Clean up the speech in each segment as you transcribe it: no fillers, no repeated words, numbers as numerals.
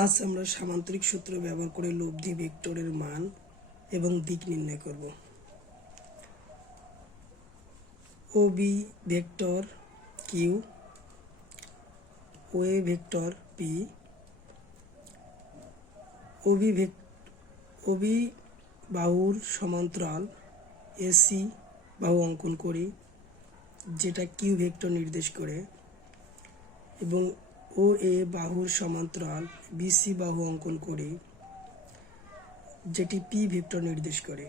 আজ আমরা সামান্তরিক সূত্র ব্যবহার করে লব্ধি ভেক্টরের মান এবং দিক নির্ণয় করব। OB vector Q, OA vector P, OB বাহুর সমান্তরাল এসি বাহু অঙ্কন করি যেটা কিউ ভেক্টর নির্দেশ করে, এবং ও এ বাহুর সমান্তরাল বিসি বাহু অঙ্কন করি যেটি পি ভেক্টর নির্দেশ করে।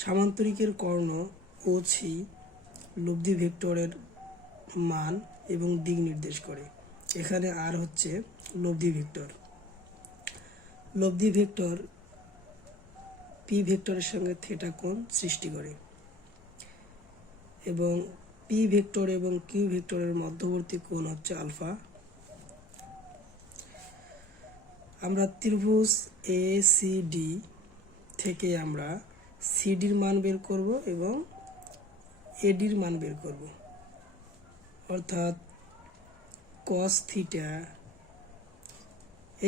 সামান্তরিকের কর্ণ ও সি লব্ধি ভেক্টরের মান এবং দিক নির্দেশ করে। এখানে আর হচ্ছে লব্ধি ভেক্টর। লব্ধি ভেক্টর পি ভেক্টরের সঙ্গে থিটা কোণ সৃষ্টি করে এবং পি ভেক্টর এবং কিউ ভেক্টরের মধ্যবর্তী কোণ হচ্ছে আলফা। আমরা ত্রিভুজ এ সি ডি থেকে আমরা সিডির মান বের করব এবং এডির মান বের করব, অর্থাৎ কস থিটা,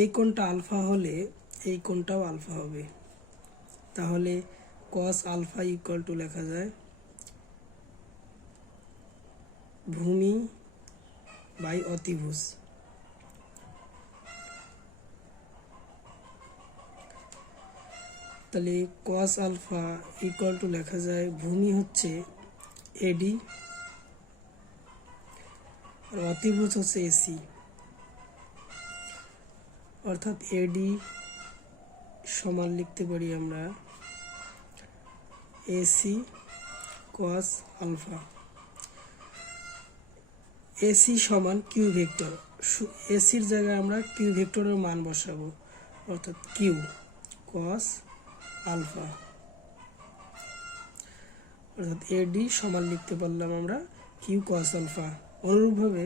এই কোণটা আলফা হলে এই কোণটাও আলফা হবে। তাহলে কস আলফা ইকুয়াল টু লেখা যায় ভূমি বাই অতিভুজ। তাহলে কস আলফা ইকুয়াল টু লেখা যায় ভূমি হচ্ছে এডি আর অতিভুজ হচ্ছে এসি, অর্থাৎ এডি সমান লিখতে পারি আমরা এসি কস আলফা। এসি সমান কিউ ভেক্টর, এসির জায়গায় আমরা কিউ ভেক্টরের মান বসাবো, অর্থাৎ কিউ কস আলফা, অর্থাৎ এডি সমান লিখতে পারলাম আমরা কিউ কস আলফা। অনুরূপভাবে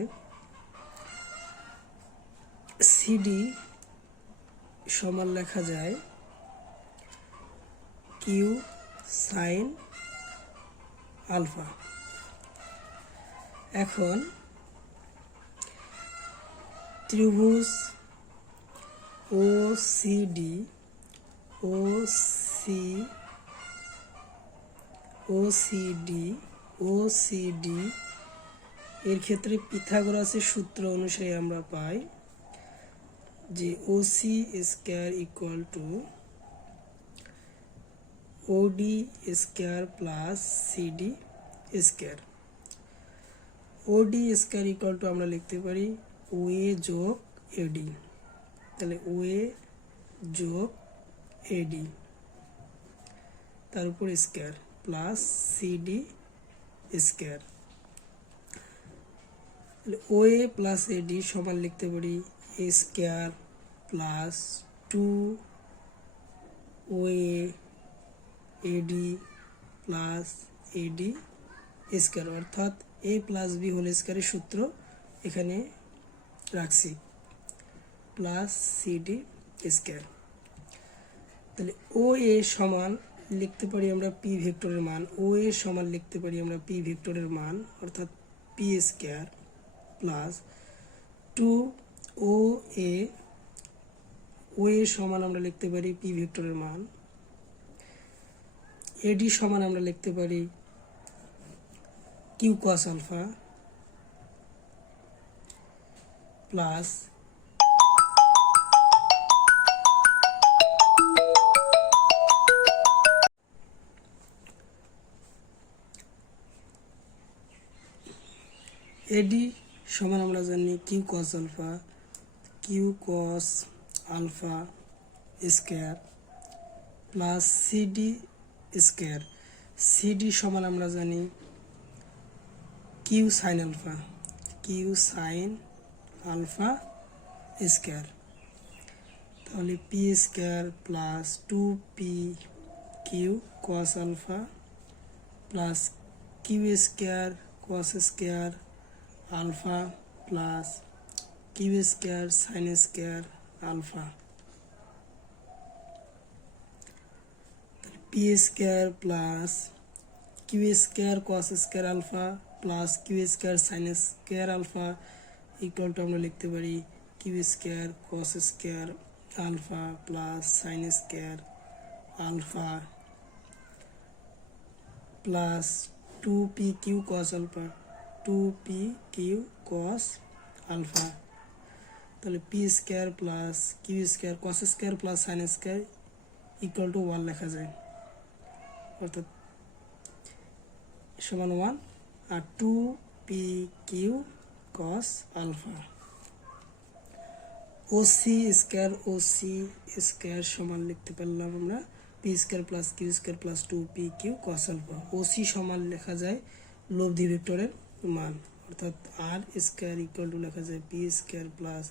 সিডি সমান লেখা যায় কিউ সাইন আলফা। এখন ত্রিভুজ ও সিডি এর ক্ষেত্রে পিথাগোরাসের সূত্র অনুসারে আমরা পাই যে OC square equal to OD square plus CD square. OD square equal to আমরা লিখতে পারি ওএ যোগ এডি, তাহলে ওএ যোগ এডি তার উপর square plus CD square. OA plus AD সমান লিখতে পারি A square plus 2 OA AD plus AD square, অর্থাৎ এ প্লাস বি হোল স্কয়ারের সূত্র এখানে রাখছি প্লাস সিডি স্কয়ার। তাহলে ও এ সমান লিখতে পারি আমরা পি ভেক্টরের মান, ও এ সমান লিখতে পারি আমরা পি ভেক্টরের মান, অর্থাৎ পি স্কয়ার প্লাস 2 ও এ সমান আমরা লিখতে পারি পি ভেক্টরের মান, এডি সমান আমরা লিখতে পারি Q cos alpha plus AD সমান আমরা জানি Q cos alpha square plus CD square. CD সমান আমরা জানি কিউ সাইন আলফা স্কয়ার। তাহলে P square plus 2p Q cos alpha plus Q square cos square alpha plus Q square sine square alpha. P square plus Q square cos square alpha plus Q square sine square alpha equal to আমরা লিখতে পারি Q square cos square alpha plus sine square alpha plus 2p cos alpha 2p cos alpha, তাহলে P square plus Q square cos square plus sine square equal to 1 লেখা যায়, অর্থাৎ সমান 1 আর 2p cos alpha. OC square সমান লিখতে পারলাম আমরা P square plus Q square plus 2p cos alpha. OC সমান লেখা যায় লব্ধি ভেক্টরের মান, অর্থাৎ আর স্কোয়ার ইকুয়াল টু লেখা যায় P square plus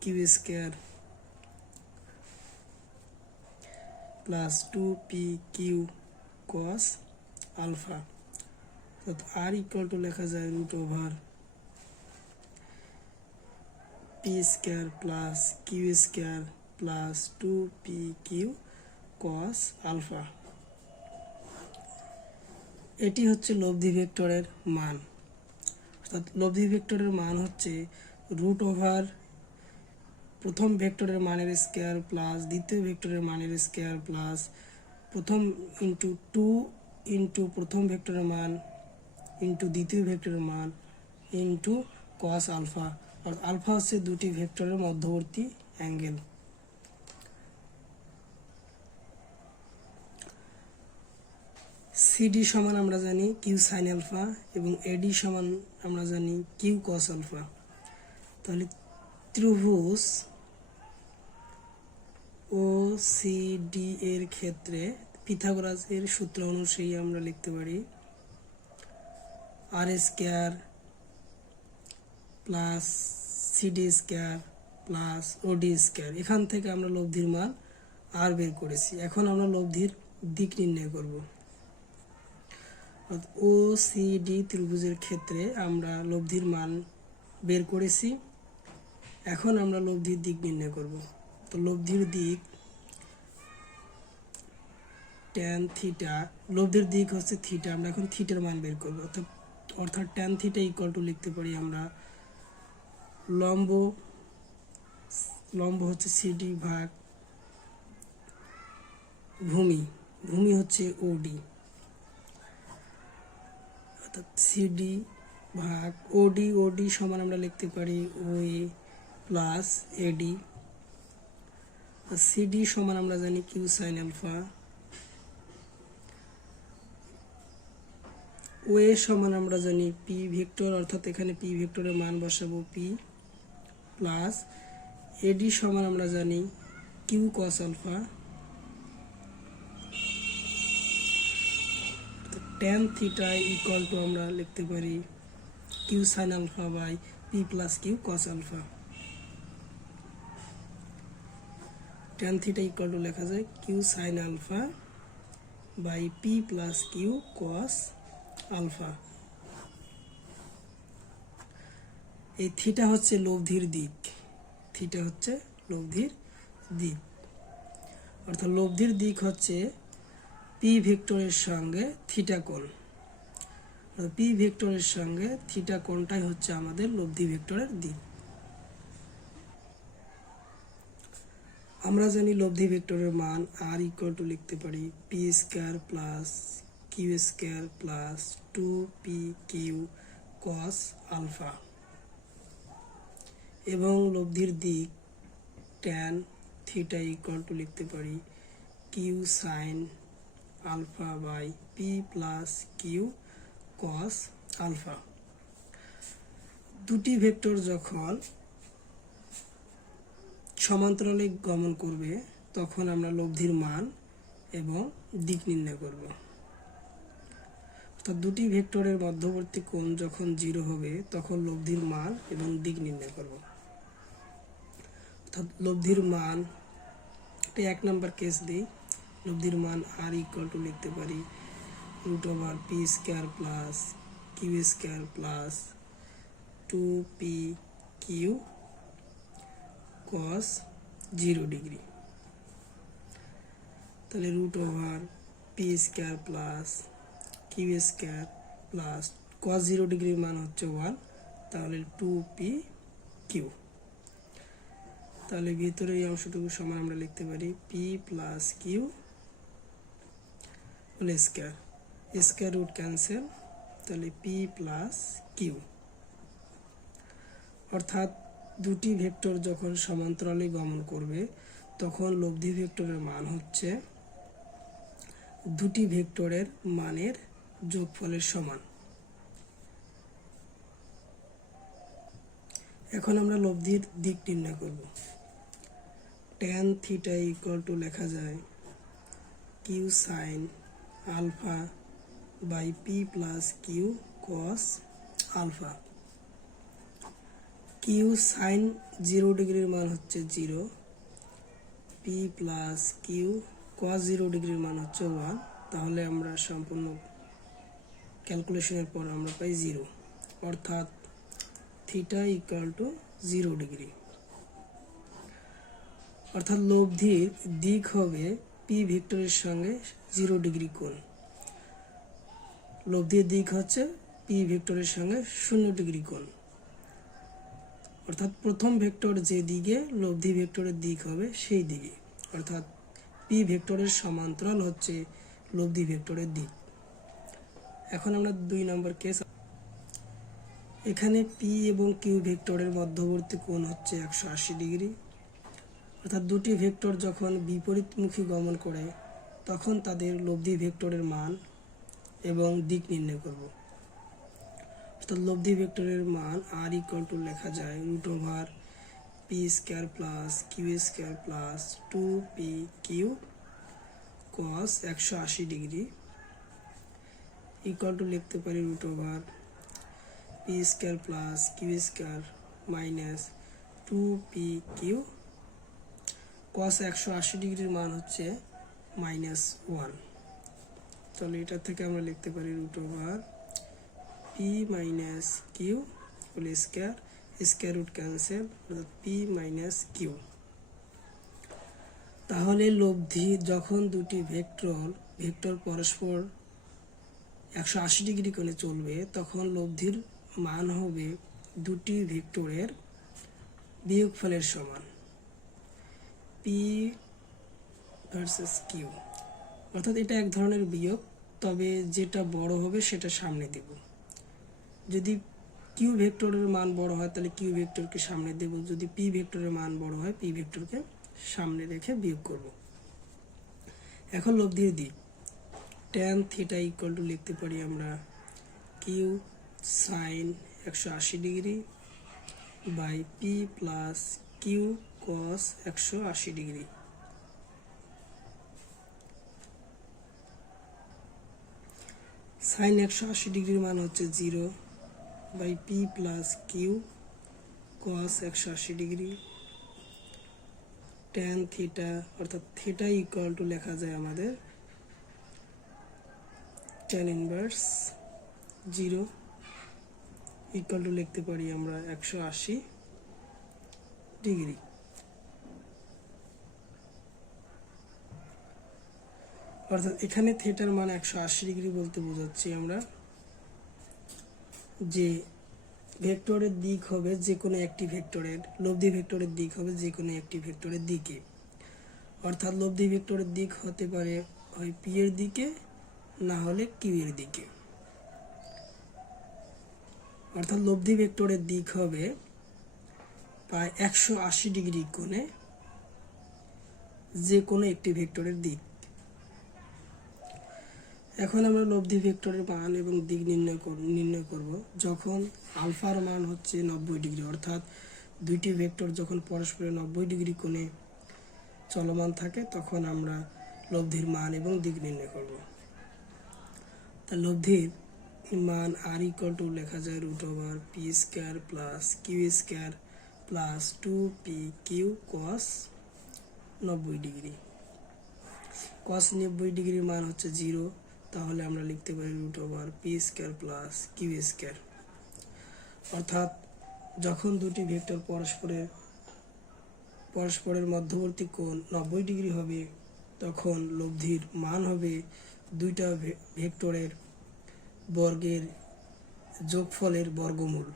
Q square plus 2p cos alpha, অর্থাৎ আর ইকুয়াল টু লেখা যায় root over P square plus Q square plus 2p cos alpha. এটি হচ্ছে লব্ধি ভেক্টরের মান, অর্থাৎ লব্ধি ভেক্টরের মান হচ্ছে রুট ওভার প্রথম ভেক্টরের মানের স্কোয়ার প্লাস দ্বিতীয় ভেক্টরের মানের স্কোয়ার প্লাস প্রথম ইন্টু 2 ইন্টু প্রথম ভেক্টরের মান ইন্টু দ্বিতীয় ভেক্টরের মান ইন্টু cos আলফা, আর আলফা হচ্ছে দুটি ভেক্টরের মধ্যবর্তী অ্যাঙ্গেল। সিডি সমান আমরা জানি কিউ সাইন আলফা এবং এডি সমান আমরা জানি কিউ cos আলফা। তাহলে ত্রিভুজ ও সিডি এর ক্ষেত্রে পিথাগোরাসের সূত্র অনুযায়ী আমরা লিখতে পারি আর square plus CD square plus OD square. এখান থেকে আমরা লব্ধির মান আর বের করেছি, এখন আমরা লব্ধির দিক নির্ণয় করব। ও সিডি ত্রিভুজের ক্ষেত্রে আমরা লব্ধির মান বের করেছি, এখন আমরা লব্ধির দিক নির্ণয় করব। তো লব্ধির দিক ট্যান থিটা, লব্ধির দিক হচ্ছে থিটা, আমরা এখন থিটার মান বের করব, অর্থাৎ ট্যান থিটা ইকুয়াল টু লিখতে পারি আমরা লম্ব হচ্ছে সিডি ভাগ ভূমি হচ্ছে ওডি, অর্থাৎ সিডি ভাগ ওডি সমান আমরা লিখতে পারি ওএ প্লাস এডি, সিডি সমান আমরা জানি কিউ সাইন আলফা, ওএ সমান আমরা জানি পি ভেক্টর, অর্থাৎ এখানে পি ভেক্টরের মান বসাবো পি প্লাস এডি সমান আমরা জানি Q cos alpha, tan theta equal to আমরা লিখতে পারি Q sine alpha by P plus Q cos alpha. Tan theta equal to লেখা যায় Q sine alpha by P plus Q cos alpha. এই theta হচ্ছে লব্ধির দিক, অর্থাৎ লব্ধির দিক হচ্ছে পি ভেক্টরের সঙ্গে থিটা কোণ, পি ভেক্টরের সঙ্গে থিটা কোণটাই হচ্ছে আমাদের লব্ধি ভেক্টরের দিক। আমরা জানি লব্ধি ভেক্টরের মান আর ইকুয়াল টু লিখতে পারি P square plus Q square plus 2p cos alpha, এবং লব্ধির দিক ট্যান থিটা ইকুয়াল টু লিখতে পারি Q sine alpha by P plus Q cos alpha. দুটি ভেক্টর যখন সমান্তরালে গমন করবে তখন আমরা লব্ধির মান এবং দিক নির্ণয় করব, অর্থাৎ দুটি ভেক্টরের মধ্যবর্তী কোণ যখন 0 হবে তখন লব্ধির মান এবং দিক নির্ণয় করব। অর্থাৎ লব্ধির মান, এটা 1 নম্বর কেস দিই, লব্ধির মান আর ইকুয়াল টু লিখতে পারি root over P square plus Q square plus 2p cos 0 degree, তাহলে root over P square plus Q square plus cos 0 ডিগ্রির মান হচ্ছে 1, তাহলে 2p কিউ। তাহলে ভিতরে এই অংশটুকু সমান আমরা লিখতে পারি P plus Q whole square, square root cancel, তাহলে পি প্লাস কিউ। অর্থাৎ দুটি ভেক্টর যখন সমান্তরালে গমন করবে তখন লব্ধি ভেক্টরের মান হচ্ছে দুটি ভেক্টরের মানের যোগফলের সমান। এখন আমরা লব্ধির দিক নির্ণয় করব। tan থিটা ইকুয়াল টু লেখা যায় Q sine alpha by P plus Q cos alpha. Q sine 0 ডিগ্রির মান হচ্ছে 0, পি প্লাস কিউ কস 0 ডিগ্রির মান হচ্ছে 1। তাহলে আমরা সম্পূর্ণ ক্যালকুলেশনের পর আমরা পাই 0, অর্থাৎ থিটা ইকুয়াল টু 0 ডিগ্রি। অর্থাৎ লব্ধির দিক হবে পি ভেক্টরের সঙ্গে 0 ডিগ্রি কোণ। লব্ধির দিক হচ্ছে পি ভেক্টরের সঙ্গে 0 ডিগ্রি কোণ। অর্থাৎ প্রথম ভেক্টর যে দিকে লব্ধি ভেক্টরের দিক হবে সেই দিকে, অর্থাৎ পি ভেক্টরের সমান্তরাল হচ্ছে লব্ধি ভেক্টরের দিক। এখন আমরা 2 নম্বর কেস। এখানে পি এবং কিউ ভেক্টরের মধ্যবর্তী কোণ হচ্ছে 180 ডিগ্রি। অর্থাৎ দুটি ভেক্টর যখন বিপরীতমুখী গমন করে তখন তাদের লব্ধি ভেক্টরের মান এবং দিক নির্ণয় করব। অর্থাৎ লব্ধি ভেক্টরের মান আর ইকুয়াল টু লেখা যায় root over P square plus Q square plus 2পি Q cos 180 degree equal to লিখতে পারি root over P square plus Q square minus 2পি কিউ কস 180 ডিগ্রির মান হচ্ছে -1। তাহলে এটা থেকে আমরা লিখতে পারি root over P minus Q whole square, square root cancel, P minus Q. তাহলে লব্ধি যখন দুটি ভেক্টর পরস্পর 180 ডিগ্রি কোণে চলবে তখন লব্ধির মান হবে দুটি ভেক্টরের বিয়োগফলের সমান, পি ভার্সেস কিউ। অর্থাৎ এটা এক ধরনের বিয়োগ, তবে যেটা বড় হবে সেটা সামনে দেব। যদি কিউ ভেক্টরের মান বড় হয় তাহলে কিউ ভেক্টরকে সামনে দেব, যদি পি ভেক্টরের মান বড় হয় পি ভেক্টরকে সামনে রেখে বিয়োগ করব। এখন লব্ধির দিক tan থিটা ইকুয়াল টু লিখতে পারি আমরা Q sine 180 degree by P plus Q cos 180 degree. Sine 180 ডিগ্রির মান হচ্ছে 0 by P plus Q cos 180 degree. tan theta অর্থাৎ থিটা ইকুয়াল টু লেখা যায় আমাদের tan ইনভার্স 0 ইকুয়াল টু লিখতে পারি আমরা 180 ডিগ্রি। অর্থাৎ এখানে থিটার মান 180 ডিগ্রি বলতে বোঝাচ্ছি আমরা যে ভেক্টরের দিক হবে যে কোনো একটি ভেক্টরের, লব্ধি ভেক্টরের দিক হবে যে কোনো একটি ভেক্টরের দিকে। অর্থাৎ লব্ধি ভেক্টরের দিক হতে পারে হয় পি এর দিকে না হলে কিউ এর দিকে। অর্থাৎ লব্ধি ভেক্টরের দিক হবে প্রায় 180 ডিগ্রি কোণে যে কোনো একটি ভেক্টরের দিক। এখন আমরা লব্ধি ভেক্টরের মান এবং দিক নির্ণয় করব যখন আলফার মান হচ্ছে 90 ডিগ্রি, অর্থাৎ দুইটি ভেক্টর যখন পরস্পরের 90 ডিগ্রি কোণে চলমান থাকে তখন আমরা লব্ধির মান এবং দিক নির্ণয় করব। তা লব্ধির মান আর ইকুয়াল টু লেখা যায় root over P square plus Q square plus 2পি কিউ কস 90 ডিগ্রি। কস 90 ডিগ্রির মান হচ্ছে 0, তাহলে আমরা লিখতে পারি root over P square plus Q square. অর্থাৎ যখন দুটি ভেক্টর পরস্পরের মধ্যবর্তী কোণ 90 ডিগ্রি হবে তখন লব্ধির মান হবে দুইটা ভেক্টরের বর্গের যোগফলের বর্গমূল।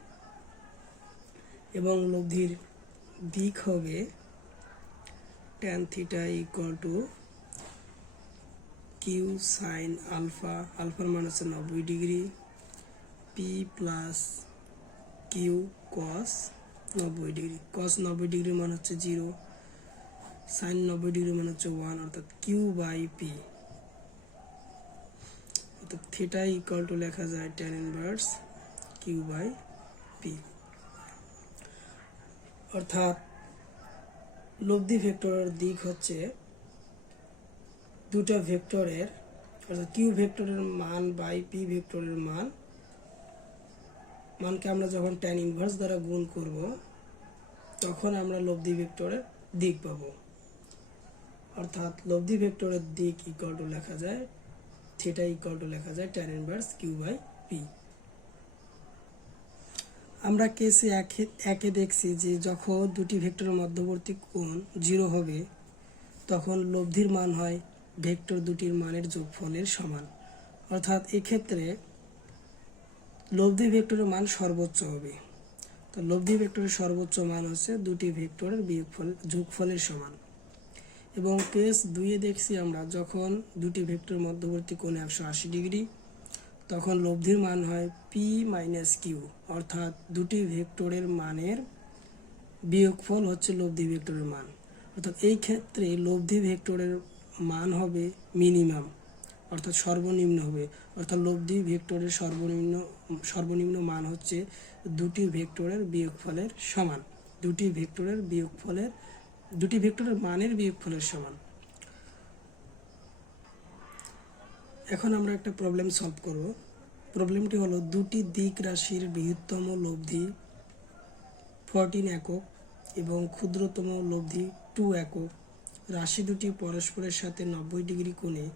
এবং লব্ধির দিক হবে tan theta equal to Q sine alpha, আলফার মান হচ্ছে 90 degree, P plus Q cos 90 degree, cos 90 ডিগ্রির মান হচ্ছে 0, সাইন 90 ডিগ্রির মান হচ্ছে 1, অর্থাৎ কিউ বাই পি। অর্থাৎ থিটা ইকুয়াল টু লেখা যায় tan inverse Q by P. অর্থাৎ লব্ধি ভেক্টরের দিক হচ্ছে দুটা ভেক্টরের, অর্থাৎ কিউ ভেক্টরের মান বাই পি ভেক্টরের মানকে আমরা যখন tan ইনভার্স দ্বারা গুণ করব তখন আমরা লব্ধি ভেক্টরের দিক পাব। অর্থাৎ লব্ধি ভেক্টরের দিক ইকুয়াল টু লেখা যায় থিটা ইকুয়াল টু লেখা যায় tan inverse Q by P. আমরা কেসে একে দেখছি যে যখন দুটি ভেক্টরের মধ্যবর্তী কোণ 0 হবে তখন লব্ধির মান হয় ভেক্টর দুটির মানের যোগফলের সমান। অর্থাৎ এক্ষেত্রে লব্ধি ভেক্টরের মান সর্বোচ্চ হবে। তো লব্ধি ভেক্টরের সর্বোচ্চ মান হচ্ছে দুটি ভেক্টরের যোগফলের সমান। এবং কেস 2-এ দেখছি আমরা যখন দুটি ভেক্টরের মধ্যবর্তী কোণ 180 ডিগ্রি তখন লব্ধির মান হয় পি মাইনাস কিউ, অর্থাৎ দুটি ভেক্টরের মানের বিয়োগফল হচ্ছে লব্ধি ভেক্টরের মান। অর্থাৎ এই ক্ষেত্রে লব্ধি ভেক্টরের মান হবে মিনিমাম, অর্থাৎ সর্বনিম্ন হবে। অর্থাৎ লব্ধি ভেক্টরের সর্বনিম্ন মান হচ্ছে দুটি ভেক্টরের বিয়োগফলের সমান, দুটি ভেক্টরের মানের বিয়োগফলের সমান। এখন আমরা একটা প্রবলেম সলভ করব। প্রবলেমটি হলো দুটি দিক রাশির বৃহত্তম লব্ধি 14 একক এবং ক্ষুদ্রতম লব্ধি 2 একক রাশি দুটি পরস্পরের সাথে 90 ডিগ্রি কোণে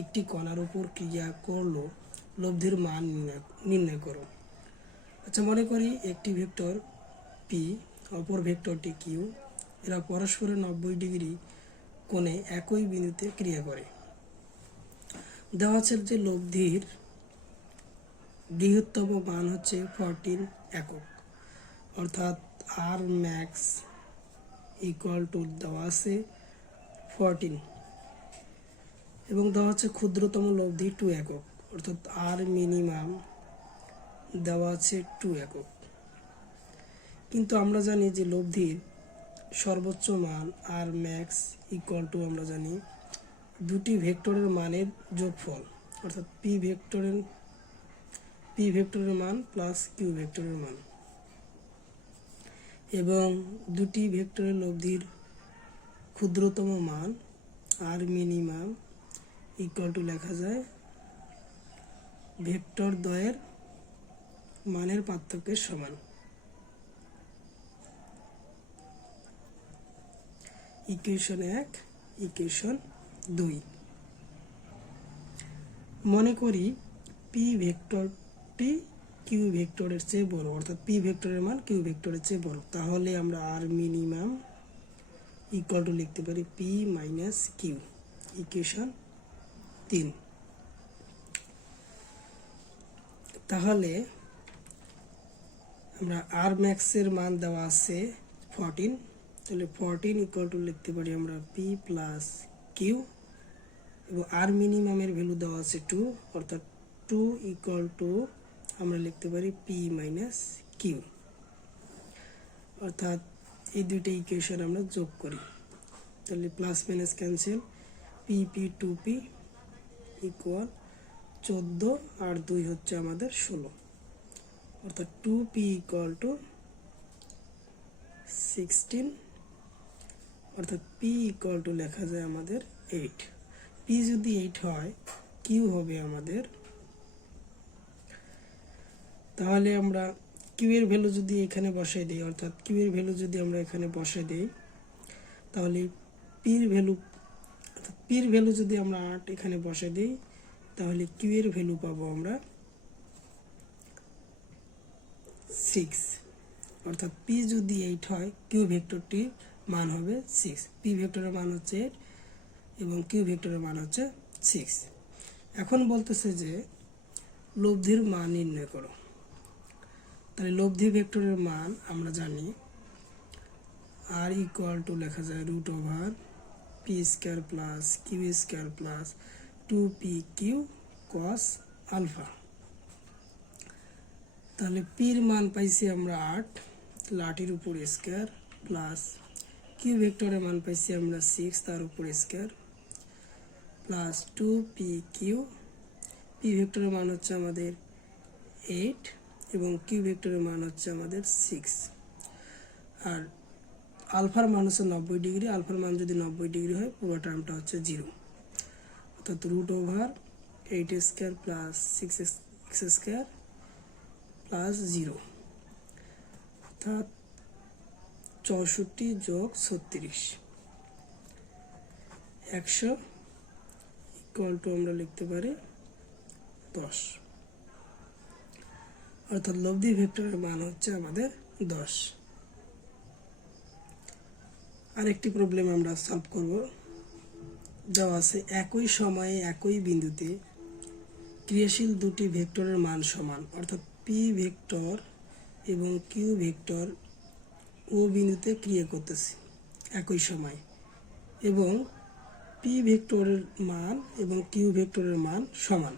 একটি কণার উপর ক্রিয়া করলো, লব্ধির মান নির্ণয় করো। আচ্ছা, মনে করি একটি ভেক্টর পি, অপর ভেক্টরটি কিউ, এরা পরস্পরের 90 ডিগ্রি কোণে একই বিন্দুতে ক্রিয়া করে। দেওয়া আছে যে লব্ধির বৃহত্তম মান হচ্ছে 14 একক, অর্থাৎ আর ম্যাক্স ইকুয়াল টু দেওয়া আছে 14 এবং দেওয়া হচ্ছে ক্ষুদ্রতম লব্ধি 2 একক, অর্থাৎ আর মিনিমাম দেওয়া আছে 2 একক। কিন্তু আমরা জানি যে লব্ধির সর্বোচ্চ মান আর ম্যাক্স ইকুয়াল টু আমরা জানি দুটি ভেক্টরের মানের যোগফল, অর্থাৎ পি ভেক্টরের মান প্লাস কিউ ভেক্টরের মান, এবং দুটি ভেক্টরের লব্ধির ক্ষুদ্রতম মান আর মিনিমাম ইকুয়াল টু লেখা যায় ভেক্টর দ্বয়ের মানের পার্থক্যের সমান। Equation 1, equation 2। মনে করি পি ভেক্টরটি কিউ ভেক্টরের চেয়ে বড়, অর্থাৎ পি ভেক্টরের মান কিউ ভেক্টরের চেয়ে বড়, তাহলে আমরা আর মিনিমাম ইকুয়াল টু লিখতে পারি পি মাইনাস কিউ। ইকুয়েশন 3। তাহলে আমরা আর ম্যাক্সের মান দেওয়া আছে 14, তাহলে 14 ইকুয়াল টু লিখতে পারি আমরা পি প্লাস কিউ, এবং আর মিনিমামের ভ্যালু দেওয়া আছে 2, অর্থাৎ 2 ইকুয়াল টু আমরা লিখতে পারি পি মাইনাস কিউ। অর্থাৎ এই দুইটা ইকুয়েশন আমরা যোগ করি, তাহলে plus minus cancel, P P 2p equal 14 আর 2 হচ্ছে আমাদের 16, অর্থাৎ 2p ইকুয়াল টু 16, অর্থাৎ p ইকুয়াল টু লেখা যায় আমাদের 8। p যদি 8 হয় কিউ হবে আমাদের, তাহলে আমরা কিউ এর ভ্যালু যদি এখানে বসাই দিই, অর্থাৎ কিউ এর ভ্যালু যদি আমরা এখানে বসাই দিই তাহলে পির ভ্যালু যদি আমরা 8 এখানে বসাই দিই তাহলে কিউ এর ভ্যালু পাবো আমরা 6, অর্থাৎ পি যদি 8 হয় কিউ ভেক্টরটির মান হবে 6, পি ভেক্টরের মান হচ্ছে 8 এবং কিউ ভেক্টরের মান হচ্ছে 6। এখন বলতেছে যে লব্ধির মান নির্ণয় করো। তাহলে লব্ধি ভেক্টরের মান আমরা জানি আর ইকুয়াল টু লেখা যায় root over P square plus Q square plus 2pq cos alpha. তাহলে পির মান পাইছি আমরা 8, তাহলে 8-এর উপর স্কোয়ার প্লাস কিউ ভেক্টরের মান পাইছি আমরা 6, তার উপর স্কোয়ার প্লাস 2pq, পি ভেক্টরের মান হচ্ছে আমাদের 8 এবং কিউ ভেক্টরের মান হচ্ছে আমাদের 6। আর আলফার মান হচ্ছে 90 ডিগ্রি, আলফার মান যদি 90 ডিগ্রি হয় পুরো টার্মটা হচ্ছে 0, অর্থাৎ root over 8 square plus 6 square plus 0, অর্থাৎ 64 যোগ 36 100 ইকুয়াল টু আমরা লিখতে পারি 10, অর্থাৎ লব্ধি ভেক্টরের মান হচ্ছে আমাদের 10। আরেকটি প্রবলেম আমরা সলভ করব। দেওয়া আছে একই সময়ে একই বিন্দুতে ক্রিয়াশীল দুটি ভেক্টরের মান সমান, অর্থাৎ পি ভেক্টর এবং কিউ ভেক্টর ও বিন্দুতে ক্রিয়া করতেছে একই সময়, এবং পি ভেক্টরের মান এবং কিউ ভেক্টরের মান সমান।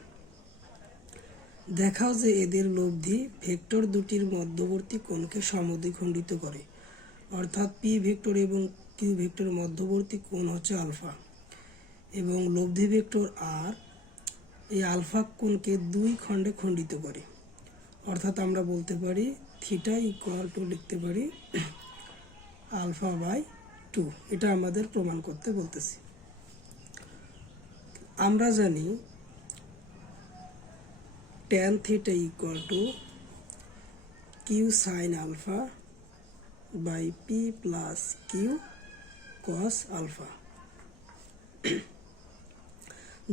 দেখাও যে এদের লব্ধি ভেক্টর দুটির মধ্যবর্তী কোণকে সমদ্বিখণ্ডিত করে, অর্থাৎ পি ভেক্টর এবং কিউ ভেক্টরের মধ্যবর্তী কোণ হচ্ছে আলফা, এবং লব্ধি ভেক্টর আর এই আলফা কোণকে 2 খণ্ডে খণ্ডিত করে, অর্থাৎ আমরা বলতে পারি থিটা ইকুয়াল টু লিখতে পারি আলফা বাই 2। এটা আমাদের প্রমাণ করতে বলতেছি। আমরা জানি tan theta equal to Q sine alpha by P plus Q cos alpha.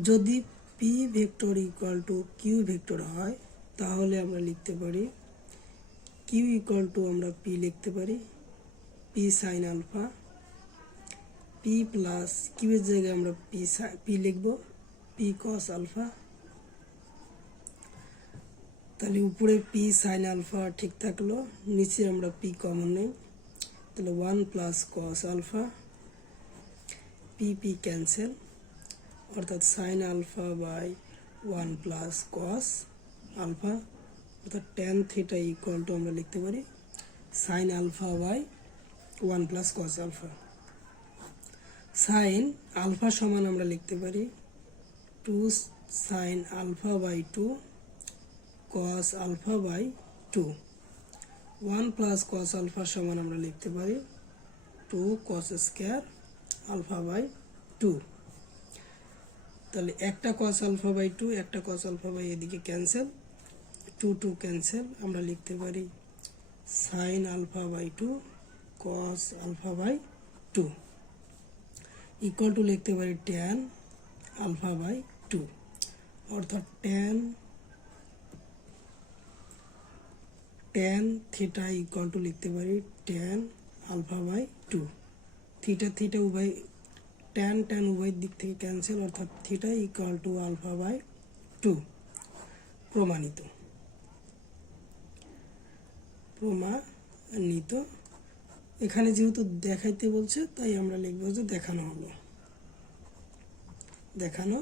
যদি P vector equal to Q vector হয় তাহলে আমরা লিখতে পারি কিউ ইকুয়াল টু আমরা পি লিখতে পারি P sine alpha, P plus Q এর জায়গায় আমরা পি লিখব পি কস আলফা। তাহলে উপরে পি সাইন আলফা ঠিক থাকলো, নিচে আমরা পি কমন নেই, তাহলে 1 plus cos alpha, P P cancel, অর্থাৎ sine alpha by 1 plus cos alpha, অর্থাৎ tan থিটা ইকুয়াল টু আমরা লিখতে পারি sine alpha by 1 plus cos alpha. Sine alpha সমান আমরা লিখতে পারি 2 sine alpha by 2 cos alpha by 2। 1 plus cos alpha সমান আমরা লিখতে পারি 2 কস স্কোয়ার আলফা বাই 2। তাহলে একটা কস আলফা বাই 2, একটা কস আলফা বাই এদিকে ক্যান্সেল, 2 ক্যান্সেল, আমরা লিখতে পারি sine alpha by 2 cos alpha by 2 equal to লিখতে পারি tan আলফা বাই 2, অর্থাৎ tan থিটা ইকুয়াল টু লিখতে পারি tan আলফা বাই 2। থিটা উভয় tan উভয় দিক থেকে ক্যান্সেল, অর্থাৎ theta equal to alpha by 2। প্রমাণিত। এখানে যেহেতু দেখাইতে বলছে তাই আমরা লিখবো যে দেখানো হলো, দেখানো